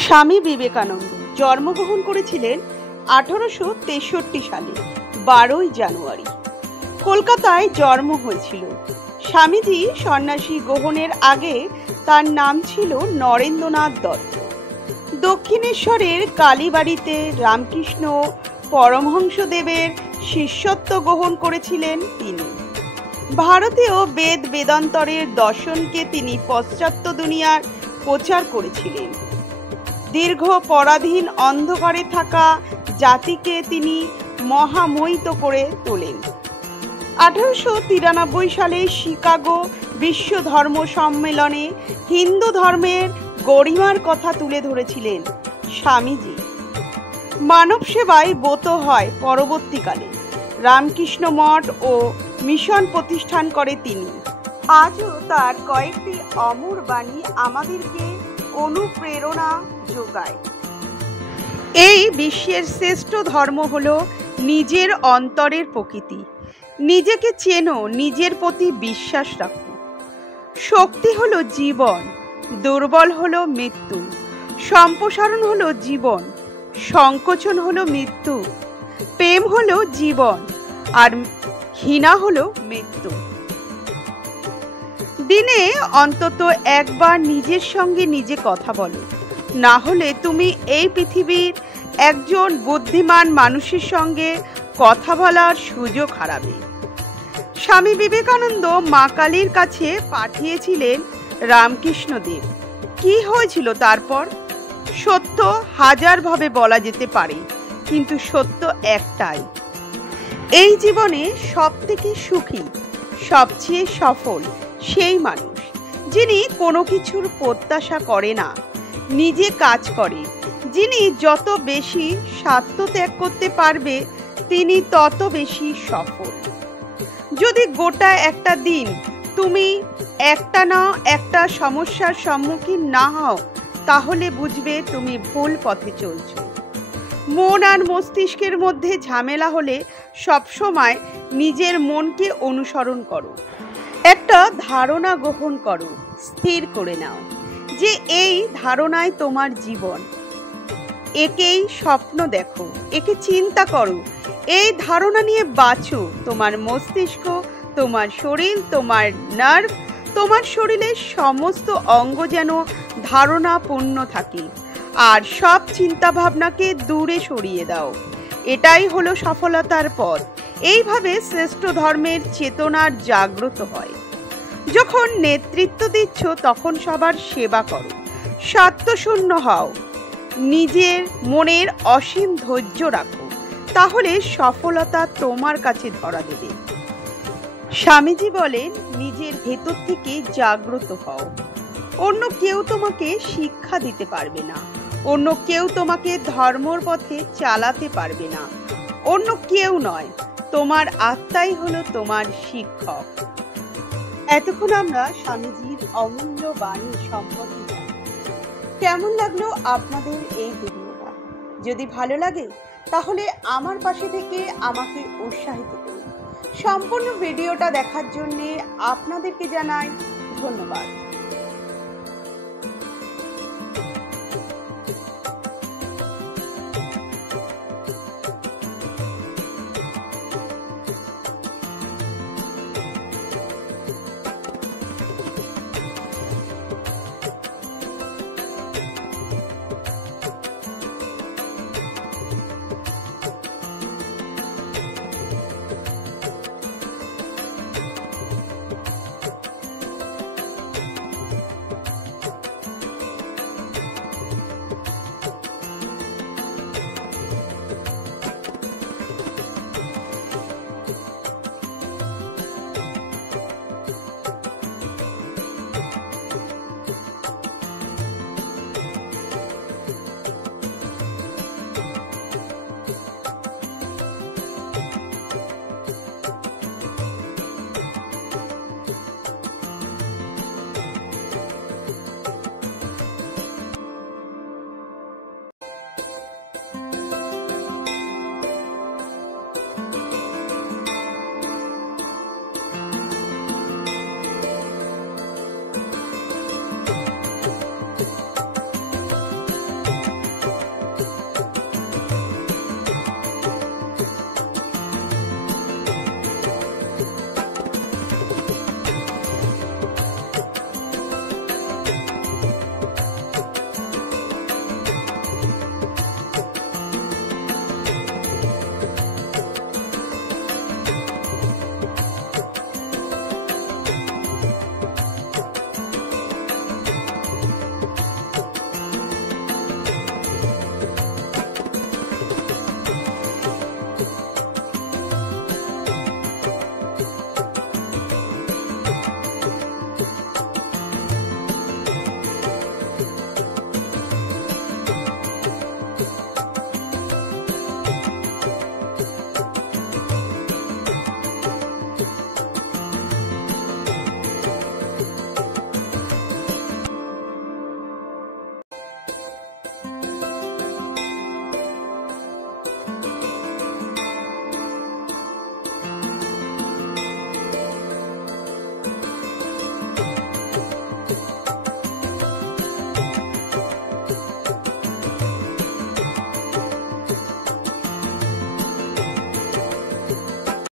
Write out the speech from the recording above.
স্বামী বিবেকানন্দ জন্মগ্রহণ করেছিলেন 1863 সালে 12ই জানুয়ারি। কলকাতায় জন্ম হয়েছিল। স্বামীজি সন্ন্যাসী গ্রহণের আগে তার নাম ছিল নরেন্দ্রনাথ দত্ত। দক্ষিণেশ্বরের কালীবাড়িতে রামকৃষ্ণ পরমহংসদেবের শিষ্যত্ব গ্রহণ করেছিলেন তিনি। ভারতীয় বেদ বেদান্তরের দর্শনকে তিনি পাশ্চাত্য দুনিয়ার প্রচার করেছিলেন। দীর্ঘ পরাধীন অন্ধকারে থাকা জাতিকে তিনি মহামোহিত করে তোলেন। 1893 সালে শিকাগো বিশ্ব ধর্ম সম্মেলনে হিন্দু ধর্মের গরিমার কথা তুলে ধরেছিলেন স্বামীজি। মানব সেবায় ব্রত হয় পরবর্তীকালে। রামকৃষ্ণ মঠ ও মিশন প্রতিষ্ঠান করে তিনি। আজও তার কয়েকটি অমর বাণী আমাদেরকে অনুপ্রেরণা যোগায়। এই বিশ্বের শ্রেষ্ঠ ধর্ম হলো নিজের অন্তরের প্রকৃতি। নিজেকে চেনো, নিজের প্রতি বিশ্বাস রাখো। শক্তি হলো জীবন, দুর্বল হলো মৃত্যু। সম্প্রসারণ হলো জীবন, সংকোচন হলো মৃত্যু। প্রেম হলো জীবন, আর ঘৃণা হলো মৃত্যু। দিনে অন্তত একবার নিজের সঙ্গে নিজে কথা বলো, না হলে তুমি এই পৃথিবীর একজন বুদ্ধিমান মানুষের সঙ্গে কথা বলার সুযোগ হারাবে। স্বামী বিবেকানন্দ মা কালীর কাছে পাঠিয়েছিলেন রামকৃষ্ণদেব। কি হয়েছিল তারপর? সত্য হাজারভাবে বলা যেতে পারে, কিন্তু সত্য একটাই। এই জীবনে সবথেকে সুখী, সবচেয়ে সফল সেই মানুষ যিনি কোনো কিছুর প্রত্যাশা করে না, নিজে কাজ করে। যিনি যত বেশি স্বার্থ ত্যাগ করতে পারবে তিনি তত বেশি সফল। যদি গোটা একটা দিন তুমি একটা না একটা সমস্যার সম্মুখীন না হও, তাহলে বুঝবে তুমি ভুল পথে চলছো। মন আর মস্তিষ্কের মধ্যে ঝামেলা হলে সবসময় নিজের মনকে অনুসরণ করো। একটা ধারণা গ্রহণ করো, স্থির করে নাও যে এই ধারণায় তোমার জীবন। একেই স্বপ্ন দেখো, একে চিন্তা করো, এই ধারণা নিয়ে বাঁচো। তোমার মস্তিষ্ক, তোমার শরীর, তোমার নার্ভ, তোমার শরীরের সমস্ত অঙ্গ যেন ধারণা পূর্ণ থাকে, আর সব চিন্তা ভাবনাকে দূরে সরিয়ে দাও। এটাই হলো সফলতার পথ। এইভাবে শ্রেষ্ঠ ধর্মের চেতনার জাগ্রত হয়। যখন নেতৃত্ব দিচ্ছ তখন সবার সেবা করো, স্বার্থশূন্য হও, নিজের মনের অসীম ধৈর্য রাখো, তাহলে সফলতা তোমার কাছে ধরা দেবে। স্বামীজি বলেন, নিজের ভেতর থেকে জাগ্রত হও। অন্য কেউ তোমাকে শিক্ষা দিতে পারবে না, অন্য কেউ তোমাকে ধর্মর পথে চালাতে পারবে না। অন্য কেউ নয়, তোমার আত্মাই হলো তোমার শিক্ষক। এতক্ষণ আমরা স্বামীজির অমূল্য বাণী সম্পর্কে জানলাম। কেমন লাগলো আপনাদের এই ভিডিওটা? যদি ভালো লাগে তাহলে আমার পাশে থেকে আমাকে উৎসাহিত করুন। সম্পূর্ণ ভিডিওটা দেখার জন্য আপনাদেরকে জানাই ধন্যবাদ।